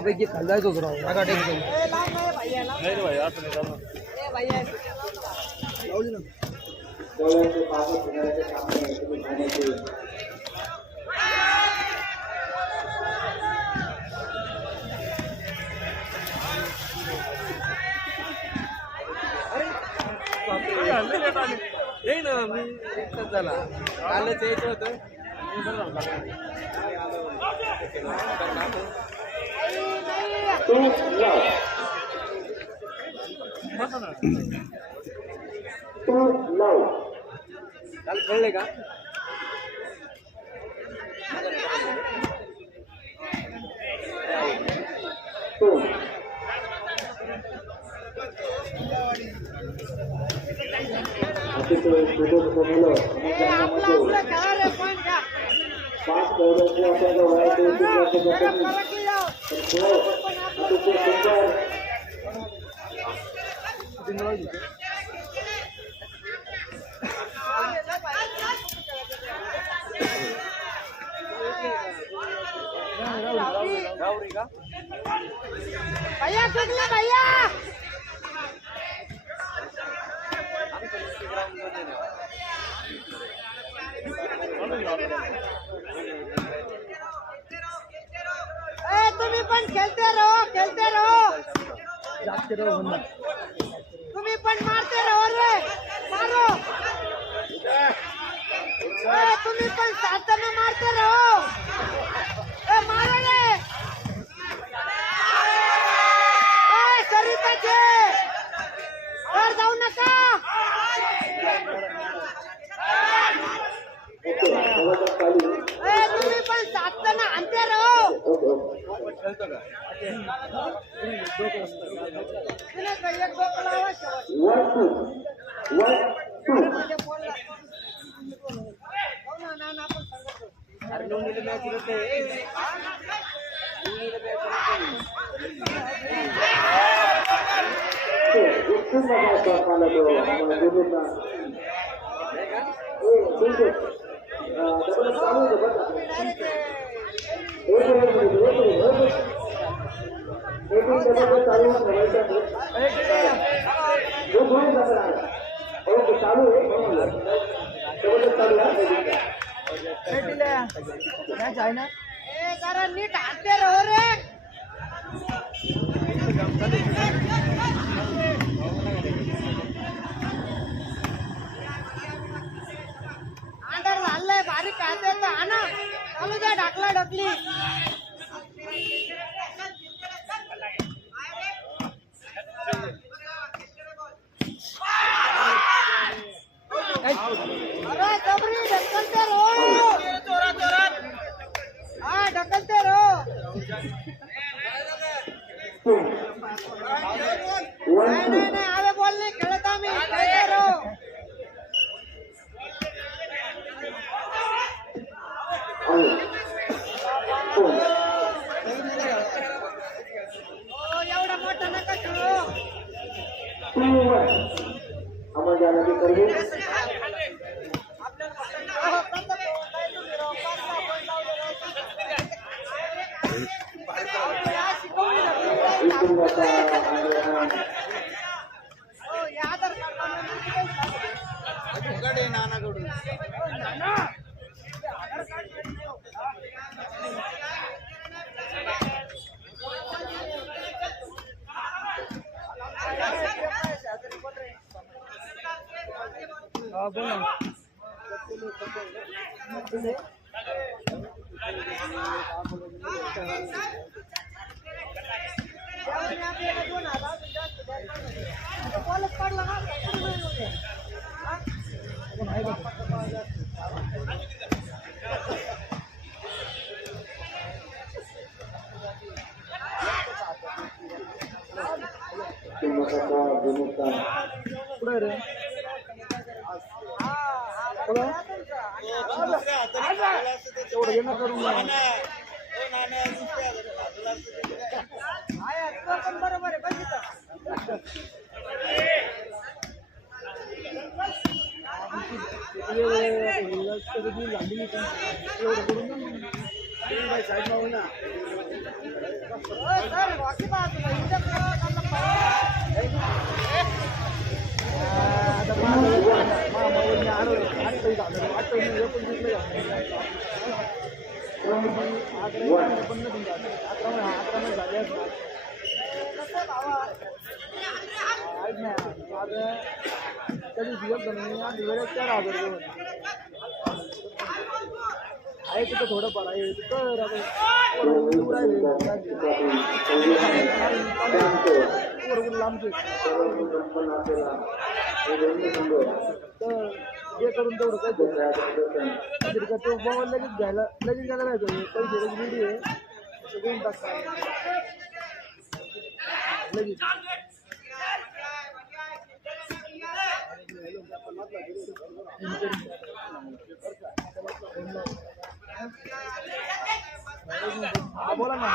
पैकी खाल्लायचोच राव नाही ना मी एकच झाला कालच यायचं होतं काल कळले का भैया चुकले भैया तुम्ही पण खेळते रहो तुम्ही पण मारते रहो रे मारो तुम्ही पण साधन मारते रहो मारो रे सरिताचे वर जाऊ नका तुम्ही पण साधन आणते रहो जरा नीट आणते रहो रे अंडर झालंय बारीक काढते तर आणा चालू द्या ढाकला ढकली अरे जबरी ढकलते रहो हाँ ढकलते रहो नहीं आवे बॉल नहीं खेलता मैं खेलते रहो एवढा मोठा नका खेळू बरोबर आहे बघितलं सर बाकी बात आहे तिथं थोडं पडा लांबचे तर हे करून तेवढं काय तो मोबाईल लगेच घ्यायला जायचं पैसे रेडी आहे घेऊन टाकता लगेच हा बोला ना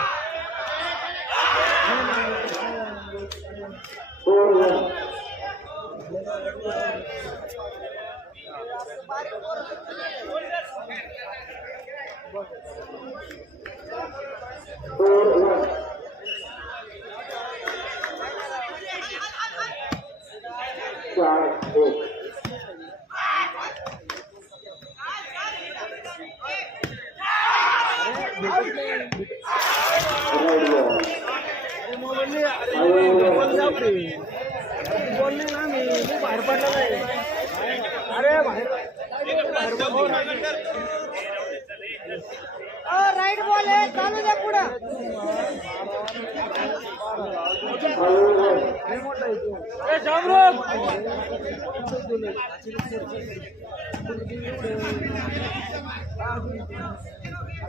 बोलली ना मी बाहेर पडला नाही अरे बाहेर राईट बॉल आहे चालू द्या पुढं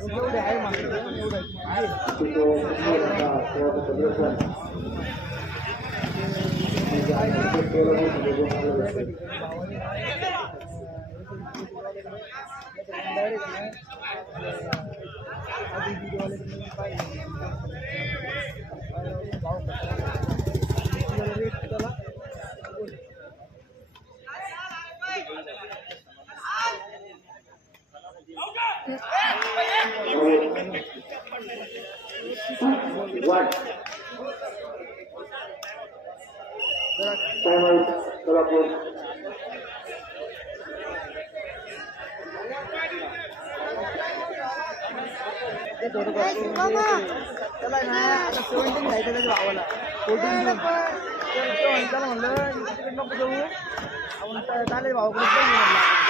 एवढे आहे त्याला ना आता 17 घ्यायचं त्याच्या भावाला 14 घेऊन त्याला म्हणलं तिकडे नको जाऊ आपण चालेल भावाकडे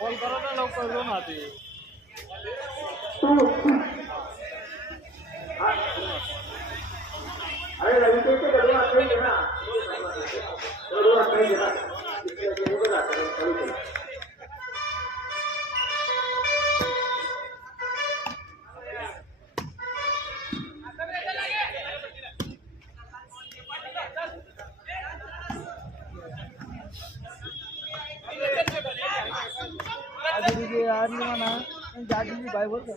बॉल करा ना लवकर जाऊन आधी अरे रवितेचे गडवा असेल ना गडवा असेल ना आदमी म्हणा जागी बाय बोलतो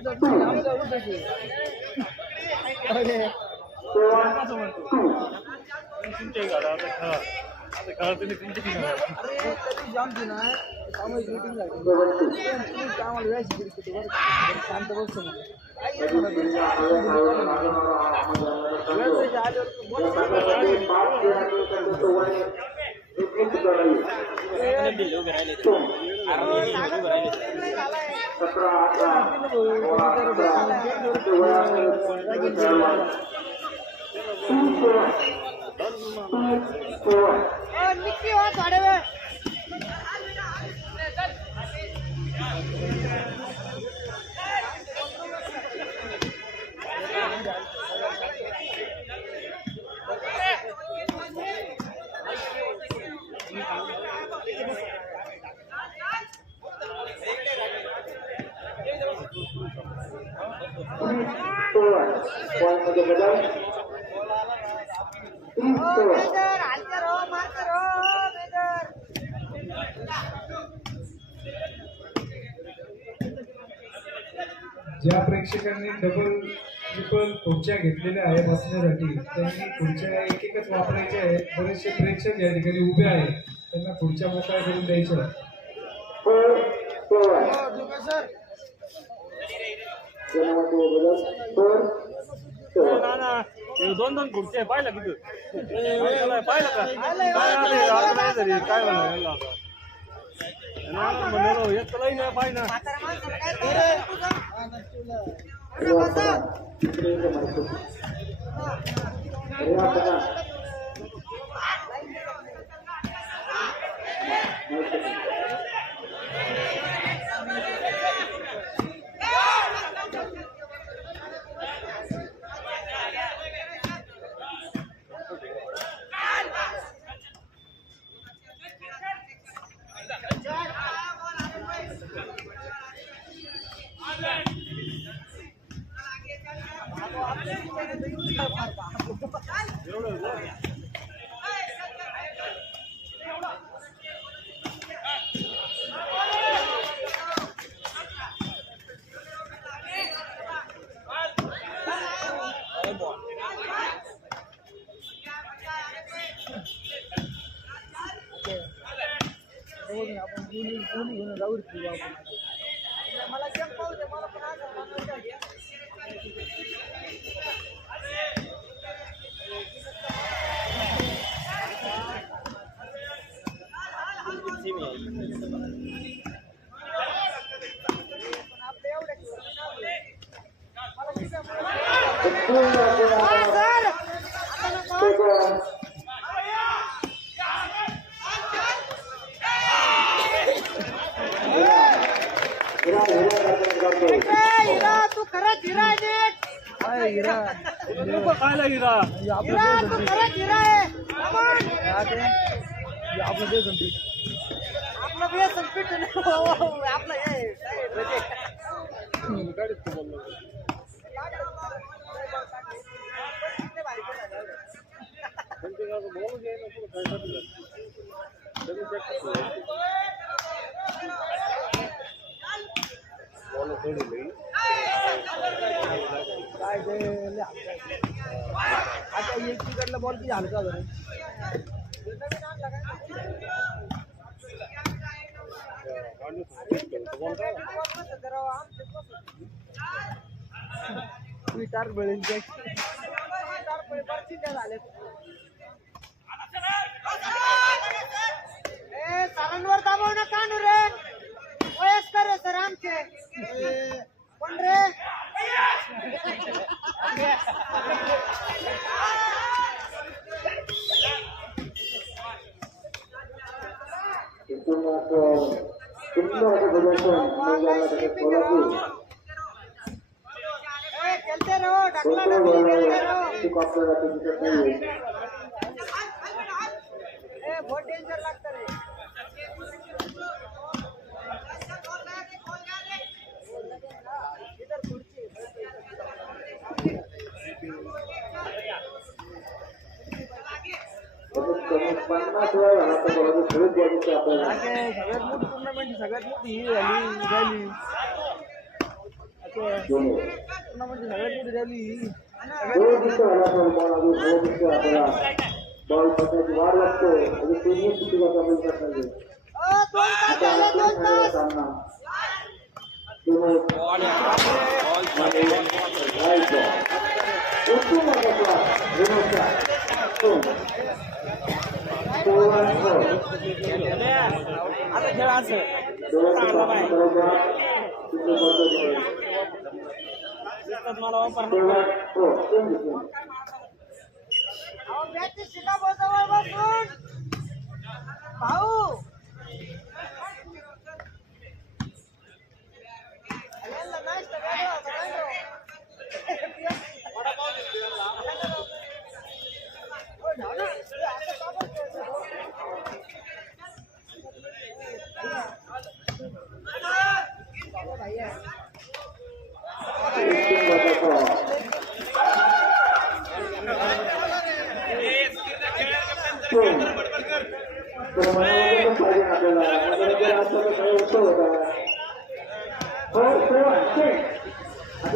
आमचा उठायची अरे कसं म्हणतो तुमच्या गाडा आता खेळा आता खेळा तुम्ही तुमची टीम अरे तरी आमची ना सामाजिक मीटिंग झाली आम्हाला व्यायची किती बरं शांत बसतो म्हणून ज्या प्रेक्षकांनी डबल ट्रिपल खुर्च्या घेतलेल्या आहे बसण्यासाठी त्यांनी खुर्च्या एक एकच वापरायच्या आहेत. बरेचसे प्रेक्षक या ठिकाणी उभे आहेत, त्यांना खुर्च्या मोकळ्या करून द्यायच्या. दोन दोन खुर्च्या पाहिलं किती पाहिलं का काय म्हणलं एक तर नाही पाहिजे आपण दोन्ही घेऊन जाऊ मला पाहू दे मला पण तू खरंच हिरा आहे हिरा खायला हिरा तू खरंच हिरा आहे आपलं बेसन आपलं बेसन पीठ आपलं हे काय आता एक तिकडला बॉल किती हलका बरं सरांवर दाबव ना कानू रे वयस्कर आहे सर आमचे कोण रे चलते रहो ढकला ढकली चलते रहो बहुत डेंजर लगता है इधर कुर्सी सगळ्यात मोठी टुर्नामेंट सगळ्यात मोठी ही झाली पुन्हा म्हणजे सगळ्यात मोठी रॅली बॉल पकडायची वाढ लागतोय आणि तीनही चुकीचा कमी करण्याचे सामना आता खेळ असं मला वापर भाऊ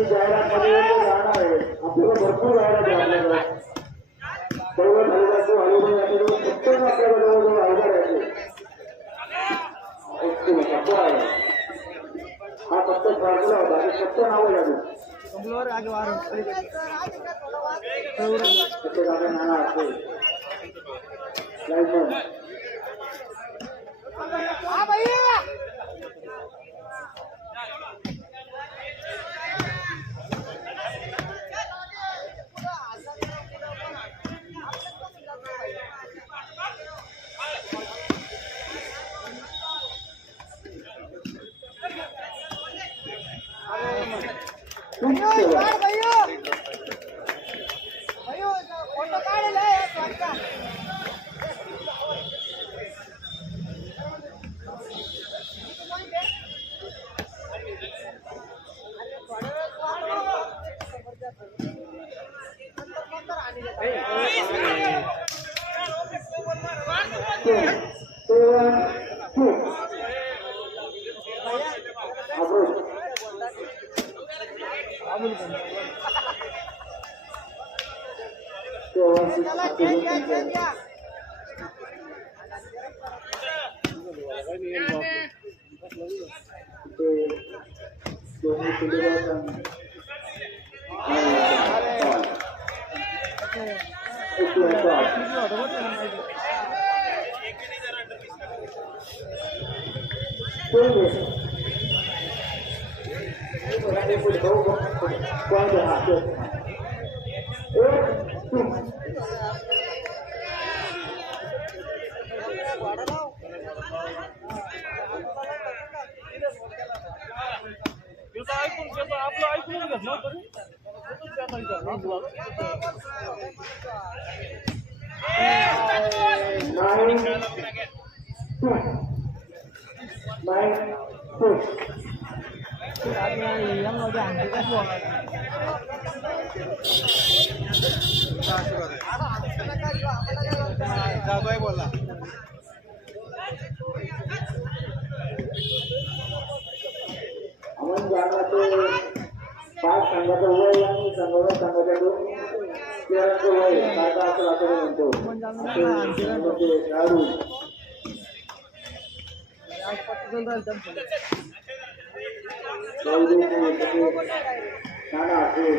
जाहिरातमध्ये राहणार आहे आपल्याला भरपूर जाहिरात आपल्याला जवळ प्रत्येक आपल्याला जवळजवळ आधार आहे हा फक्त बाजूला होता आणि फक्त नावं लागेल कमलोर आगे वार प्रत्येकाचा नाना असेल लाईन जातोय बोला आपण जाण्याचे 5 संघाचं वय आणि संघाच्या 2 खेळाचं वय काय असं आपण म्हणतो खेळाडू नाना असेल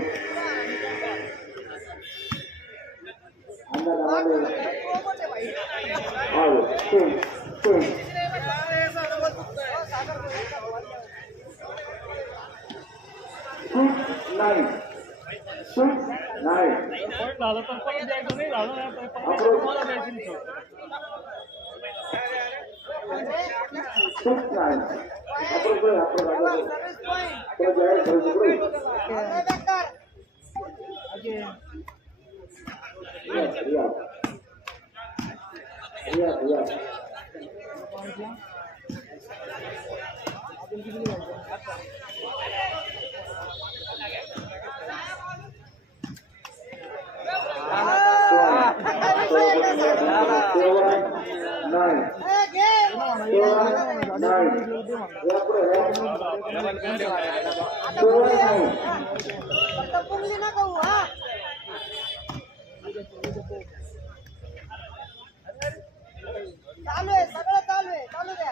चालू आहे सगळं चालू आहे चालू द्या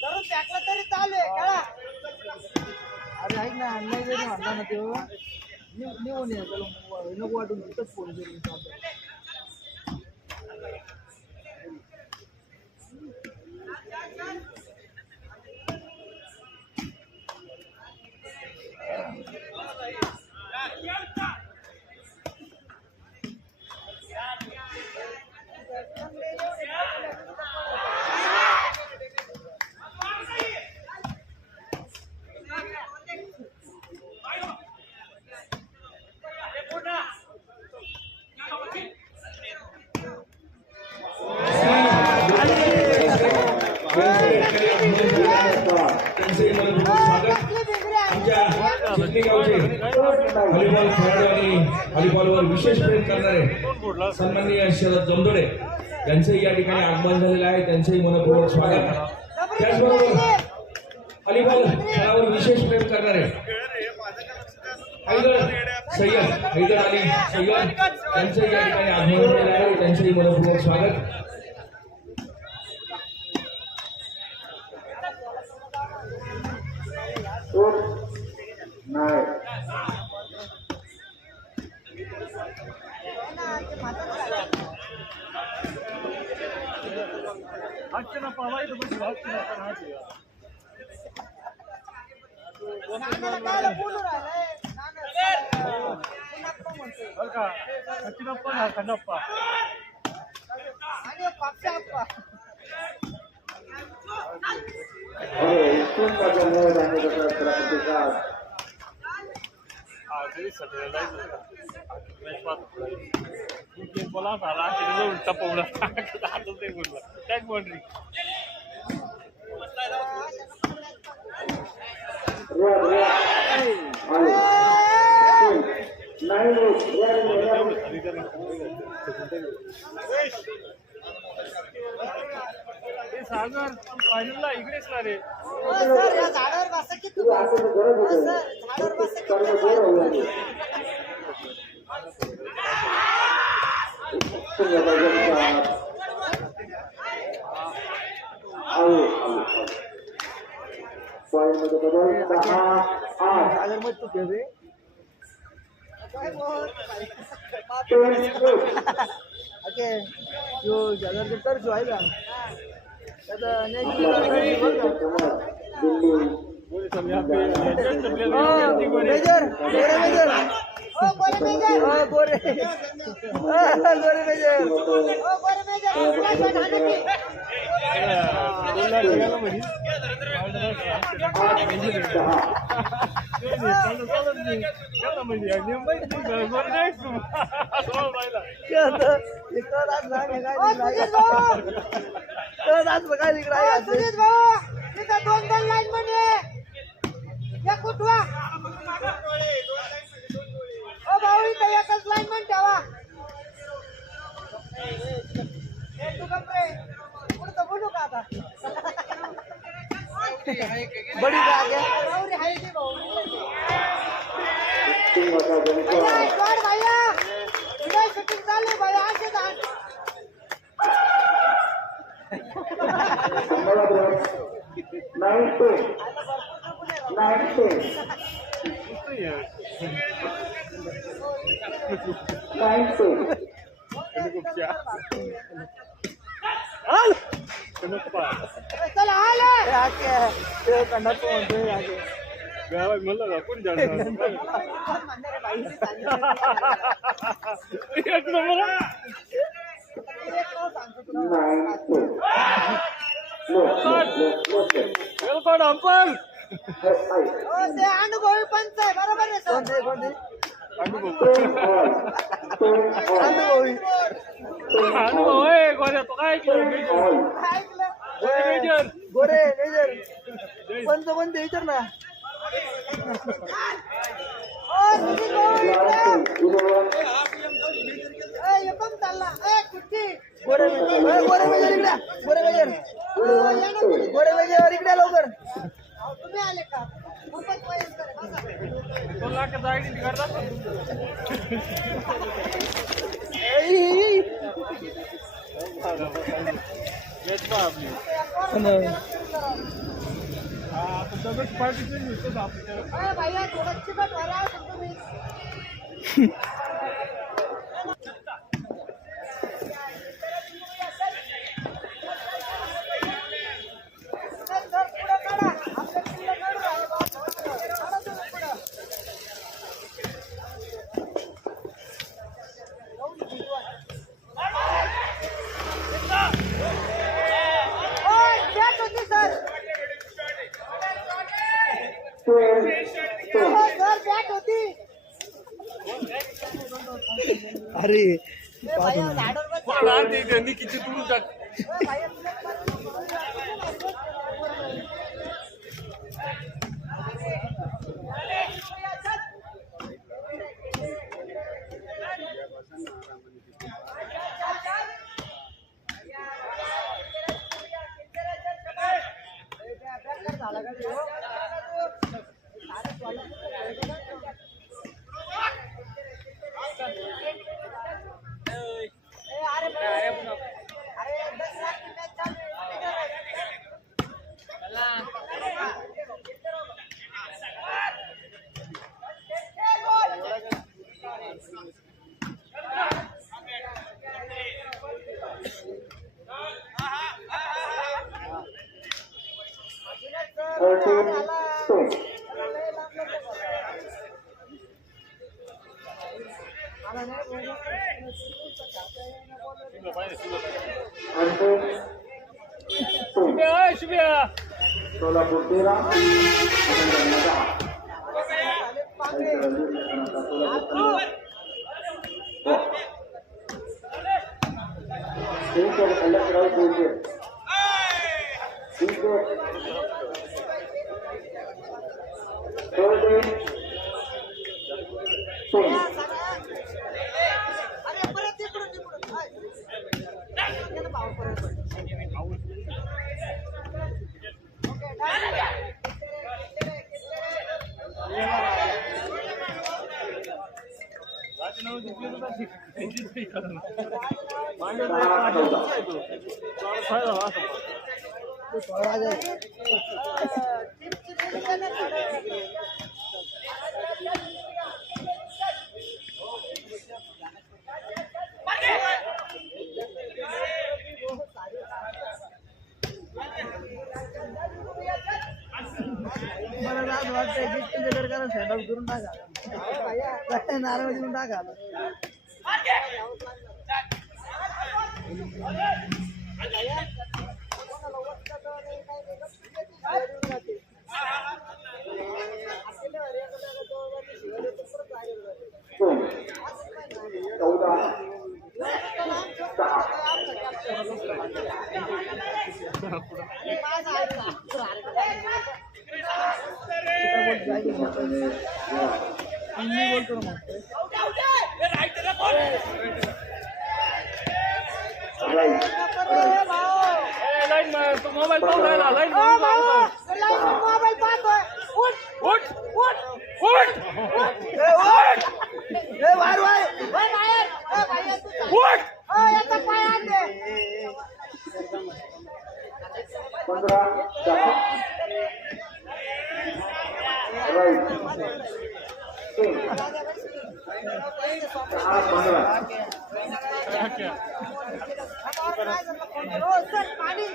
करून टाकलं तरी चालू आहे कळा अरे ऐक ना नाही जरी म्हणला ना तेव्हा निघून ये त्याला नको वाटून तिथंच फोन करून व्हॉलीबॉल खेळाडू आणि व्हॉलीबॉलवर विशेष प्रेम करणारे सन्माननीय शरद जमदोडे यांचंही या ठिकाणी आगमन झालेलं आहे. त्यांचंही मनपूर्वक स्वागत. त्याचबरोबर व्हॉलीबॉल खेळावर विशेष प्रेम करणारे हैदर अली सय्यद यांचंही या ठिकाणी आगमन झालेलं आहे. त्यांचंही मनपूर्वक स्वागत. बोला टपवला टॅग बाउंड्री सागर फायनलला इकडेच ना रे सर या झाडावर बसा की तू सर झाडावर बसा की अगर मत तू खेळ रे ओके जो हजार तर जो आहे का त्याचा मेजर मेजर गोरे मेजर दोन लाईन मध्ये कुठवा ओ भाऊ इथं एकच लाईन म्हण ठेवा तू कपडे पुढचं बोलू का आता बड़ी बात है भाऊ हाय की भाऊ भैया इधर शूटिंग चालू भैया आगे जान चला आले कंडा तो म्हणतोय आगे गावात म्हणलं का कोण जाणार एक नंबर वेलकम अंपल ते अनुभवी पंच आहे बरोबर आहे सर कोणते अनुभव आहे गोऱ्या तो काय केलं ऐकलं गोरे मेजर पंच कोणते विचार ना ओ सुनील भाऊ इकडे गोरे मेजर इकडे गोरे मेजर गोरे मेजर इकडे लवकर अहो, तुम्ही आले का खूपच वयस्कर आहे. बसा. 2 लाखाचा आयडी काढतात अरे भैया थोडं चिकट व्हायला तुम्ही अरे निकीची तुळू टाक सोलापूर 13 अरे परत तिकडून भाऊ परत मला आज वाटतंय की जर का सेटअप करून टाका नारळ देऊन टाका मी बोलतो ना मोबाईल पाहून राहिला लाईन मोबाईल पाहतोय उठ उठ उठ उठ वार वाय बाहेर भैया तू उठ याचा पाय आणते 15-10 पाणी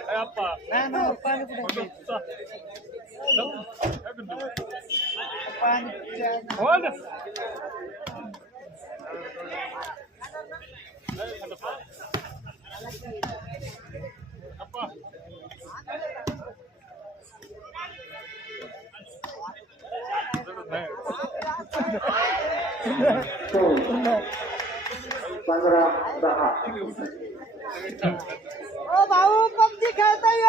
ओ भाऊ पबजी खेळतोय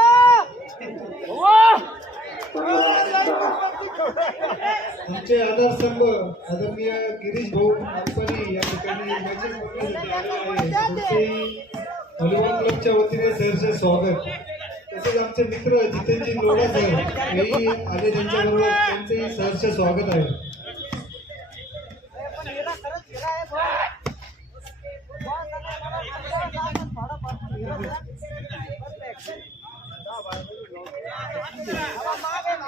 आमचे आधार स्तंभ आदरणीय गिरीश भाऊ मालपानी या ठिकाणी मॅचेस बघण्यासाठी आलेले आहे. व्हॉलीबॉल क्लबच्या वतीने सहर्ष स्वागत. तसेच आमचे मित्र जितेंजी लोढा सर हेही आले, त्यांच्याबरोबर त्यांचेही सहर्ष स्वागत आहे. पण हिरा खरंच हिरा आहे भाऊ.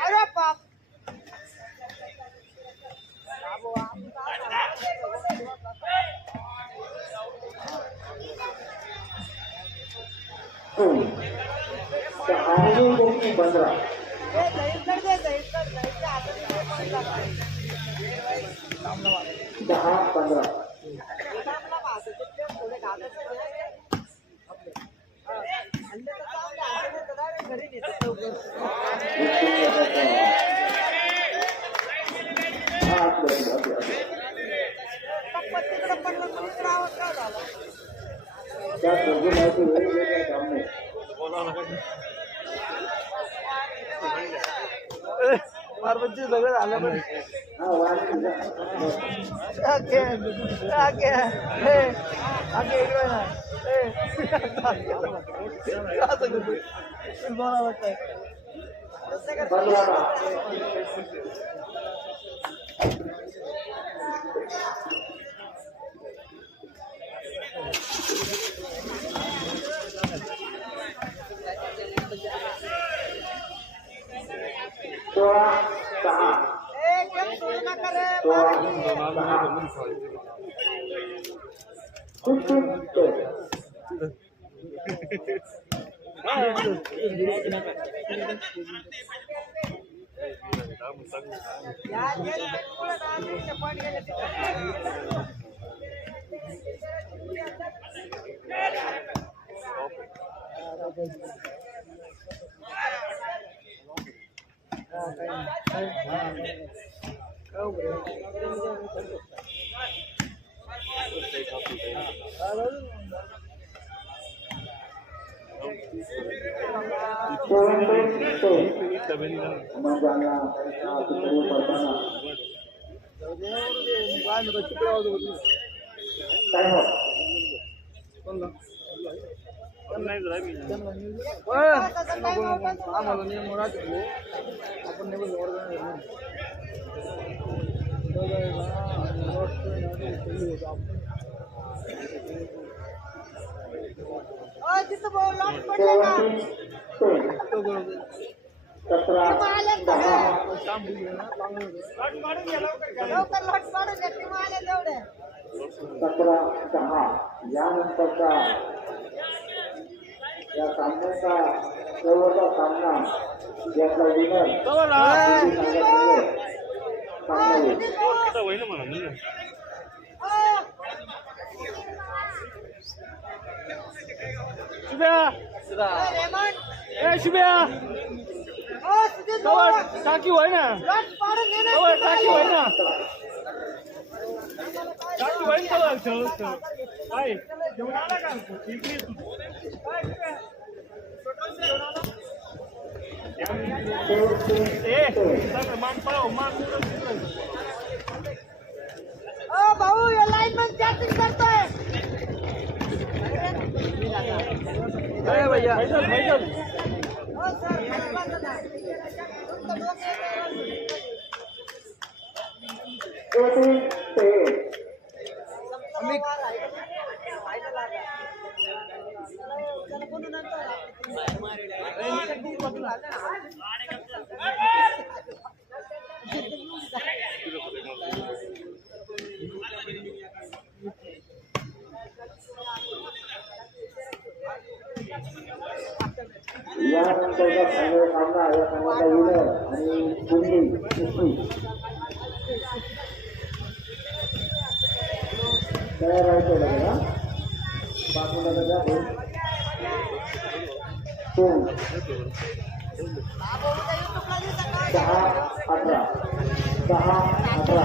अरे बाप कोकणी 15 10-15 त्या सर्व माहिती वेगवेगळ्या काम नाही. पार्वती सगळं झालं पण हा वाढ आम्हाला नियम राहते आपण नेमून तिथं भाऊ लॉक पडले ना 17-10 लवकर लॉट पाडून द्या टीम आले तेवढे 17-10 यानंतरचा या सामन्याचा शेवटचा सामना यातला विनर टाकी होय ना लॉट पाडून देणार टाकी होय ना टाकी होय ना जेवण आला का भाऊ या लाईन मध्ये चॅटिंग करतोय भैया सर यानंतरचा फायनल सामना या सामन्याचा विनर आणि कुंडी तयार राहायचं लागेल. बाजूला त्याच्या 10-18 10-18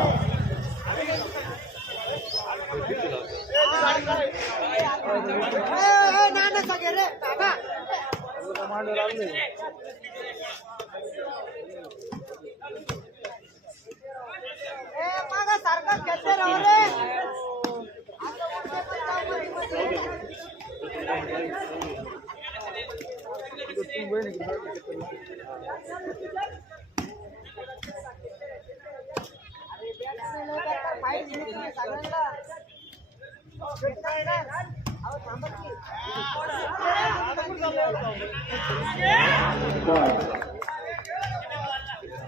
नाना सगळे रे बाबा मागा सारखा खेळते राहू रे तीन बहीण आहे.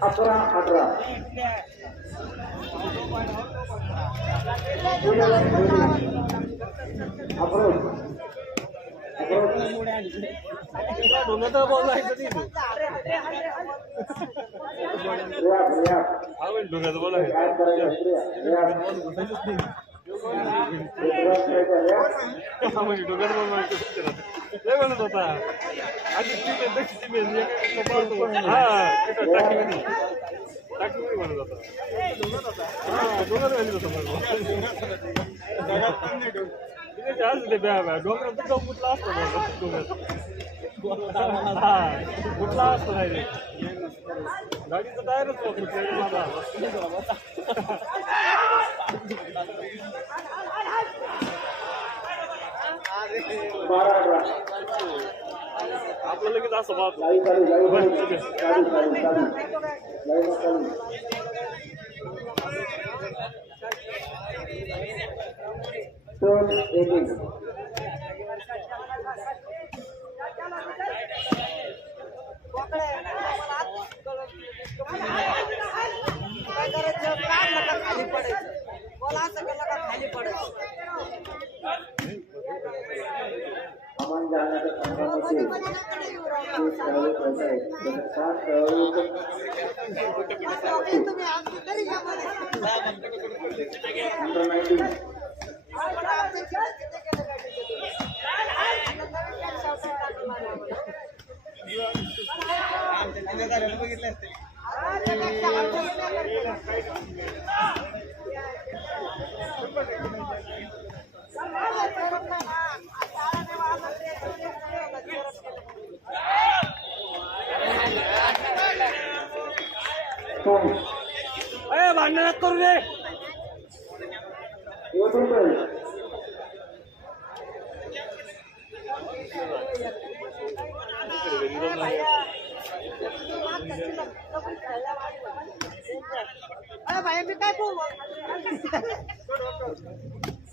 अकरा 18 ढोंगाचा बोलायचं नाही तू. ढोंगाचं बोलायचं म्हणजे ढोंगाचं बोलायचं लय म्हणत होता आधी हा टाकी म्हणत होता हा ढोंगाच म्हणत होता डोंगरात जाऊ कुठला असतो डोंगरात हा कुठला असतो नाही रे गाडीचं टायरच आपलं लगेच असं बात खाली पडायचं बोला असं केलं का खाली पडायचं अमन जाण्याच्या संघामध्ये तुम्ही आमची तरी बघितलं भांडण करू दे अरे भाई मी काय बोलू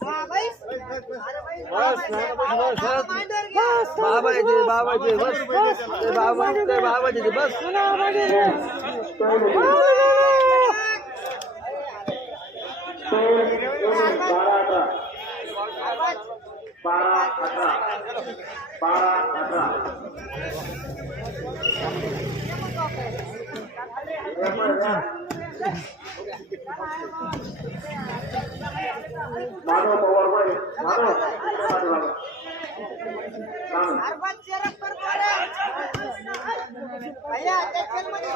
हा भाई बाबाचे बाबाचे बस ते बाबाचे बस मानव पवार भाई मानव भैया त्याच्यात मध्ये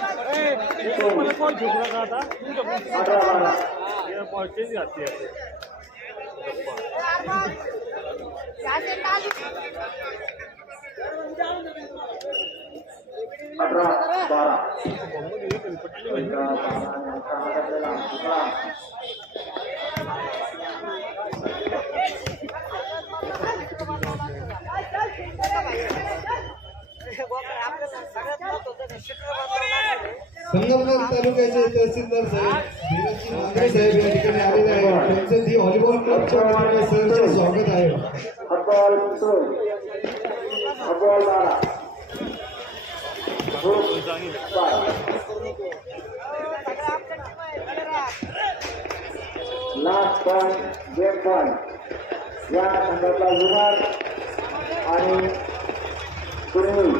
मला कॉल झुकला का आता चेंज घातली आहे 18-12 संगमनेर तालुक्याचे तहसीलदार साहेब मांगरे साहेब या ठिकाणी आलेले आहेत. त्यांचं दी व्हॉलीबॉल क्लबच्या वतीने सहर्ष स्वागत आहे. Football 12 last point game point या संघातला विनर आणि सुनील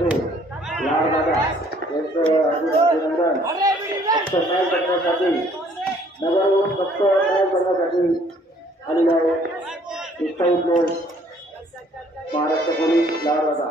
लालदादा यांचं अभिनंदन फक्त मॅच करण्यासाठी नगरवरून फक्त मॅच करण्यासाठी आलेला आहे उत्साहित लोक महाराष्ट्र पोलीस लालदादा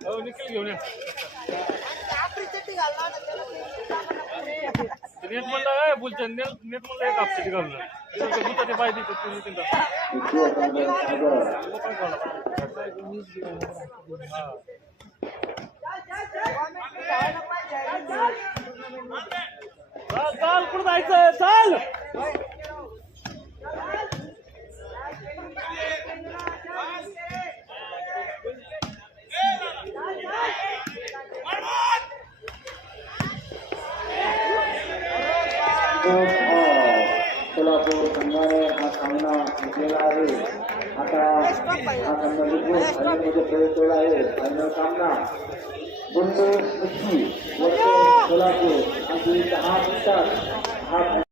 हो निखिल घेऊन या आपली चट्टी घालणार नेट म्हणलं काय बोलते नेट म्हणलं एक हप्त्याची घालून ते पाहिजे चाल कुठं जायचं चाल सोलापूर संघाने हा सामना जिंकलेला आहे आता हा संघ जिंकून फायनलमध्ये प्रवेश केला आहे फायनल सामना गुंडू मिठी सोलापूर आणि 10 मिनिटात हा